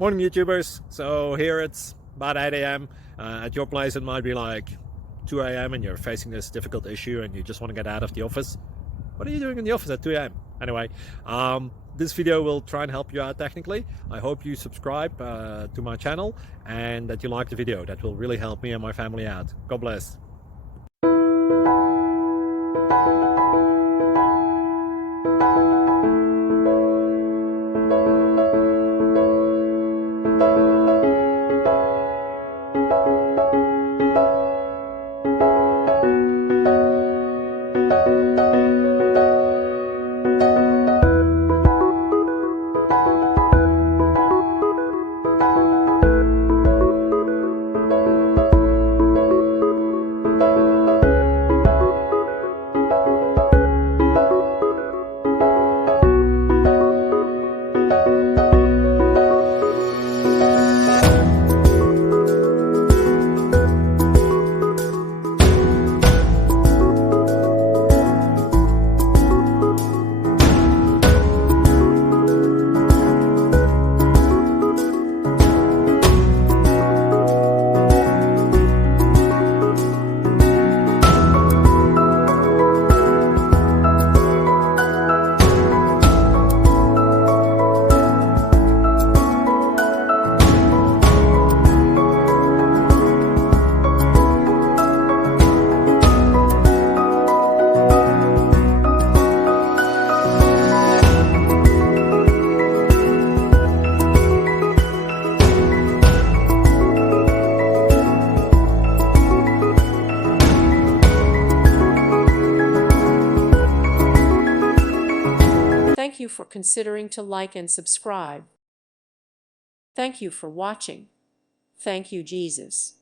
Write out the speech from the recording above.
Morning, YouTubers. So here it's about 8 a.m. At your place, it might be like 2 a.m. and you're facing this difficult issue and you just want to get out of the office. What are you doing in the office at 2 a.m.? Anyway, this video will try and help you out technically. I hope you subscribe to my channel and that you like the video. That will really help me and my family out. God bless. Thank you for considering to like and subscribe. Thank you for watching. Thank you, Jesus.